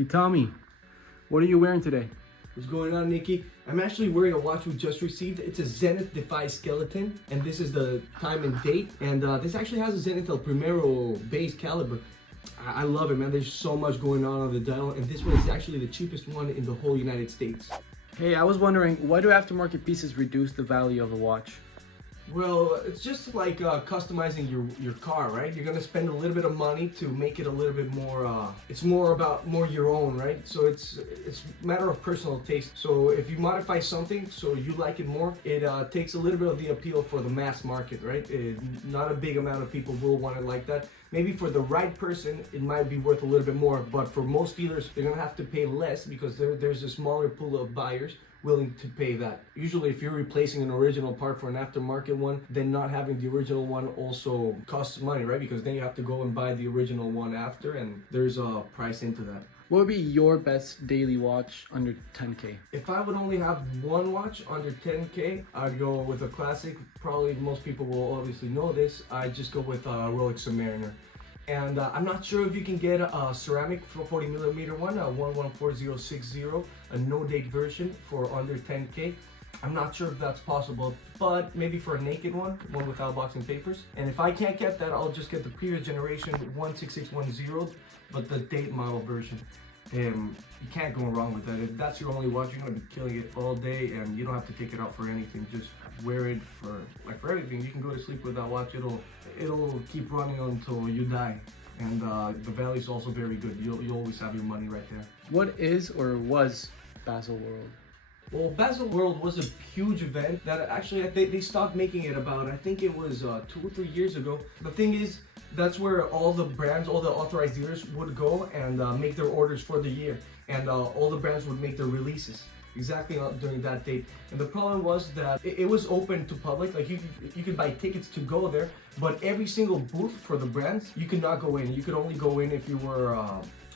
Hey Tommy, what are you wearing today? What's going on, Nikki? I'm actually wearing a watch we just received. It's a Zenith Defy skeleton, and this is the time and date. And this actually has a Zenith El Primero base caliber. I love it, man. There's so much going on the dial, and this one is actually the cheapest one in the whole United States. Hey, I was wondering, why do aftermarket pieces reduce the value of a watch? Well, it's just like customizing your car, right? You're gonna spend a little bit of money to make it a little bit more, it's more about your own, right? So it's a matter of personal taste. So if you modify something so you like it more, it takes a little bit of the appeal for the mass market, right? Not a big amount of people will want it like that. Maybe for the right person, it might be worth a little bit more, but for most dealers, they're gonna have to pay less because there's a smaller pool of buyers willing to pay that. Usually if you're replacing an original part for an aftermarket one, then not having the original one also costs money, right? Because then you have to go and buy the original one after, and there's a price into that. What would be your best daily watch under 10K? If I would only have one watch under 10K, I'd go with a classic. Probably most people will obviously know this. I just go with Rolex Submariner. And I'm not sure if you can get a ceramic 40mm one, a 114060, a no-date version for under 10K. I'm not sure if that's possible, but maybe for a naked one without box and papers. And if I can't get that, I'll just get the previous generation 16610, but the date model version. You can't go wrong with that. If that's your only watch, you're gonna be killing it all day, and you don't have to take it out for anything. Just wear it for everything. You can go to sleep with that watch. It'll keep running until you die, and the value is also very good. You'll always have your money right there. What is or was Basel World? Well, Basel World was a huge event that actually they stopped making it about, I think it was 2 or 3 years ago. The thing is, that's where all the brands, all the authorized dealers would go and make their orders for the year. And all the brands would make their releases exactly during that date. And the problem was that it was open to public, like you could buy tickets to go there, but every single booth for the brands, you could not go in. You could only go in if you were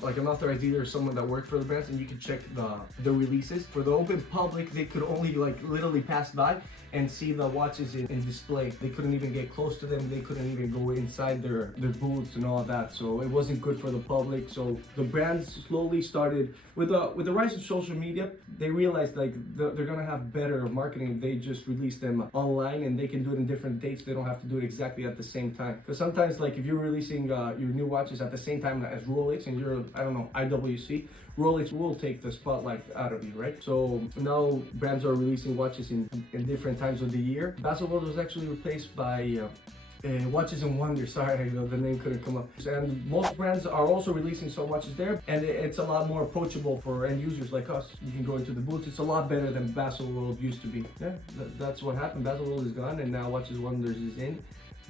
like an authorized dealer or someone that worked for the brands, and you could check the releases. For the open public, they could only like literally pass by and see the watches in display. They couldn't even get close to them. They couldn't even go inside their booths and all that. So it wasn't good for the public. So the brands slowly started, with the rise of social media, they realized like they're gonna have better marketing if they just release them online, and they can do it in different dates. They don't have to do it exactly at the same time. Because sometimes, like if you're releasing your new watches at the same time as Rolex and you're, I don't know, IWC, Rolex will take the spotlight out of you, right? So now brands are releasing watches in different times of the year. Basel World was actually replaced by Watches and Wonders. Sorry, the name couldn't come up. And most brands are also releasing some watches there, and it's a lot more approachable for end users like us. You can go into the booths. It's a lot better than Basel World used to be. Yeah, that's what happened. Basel World is gone, and now Watches and Wonders is in.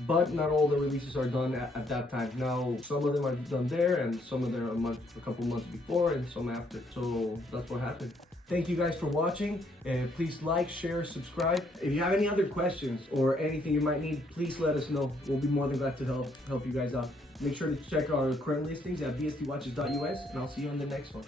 But not all the releases are done at that time. Now, some of them are done there, and some of them are a couple months before, and some after. So that's what happened. Thank you guys for watching, and please like, share, subscribe. If you have any other questions or anything you might need, please let us know. We'll be more than glad to help you guys out. Make sure to check our current listings at bstwatches.us, and I'll see you on the next one.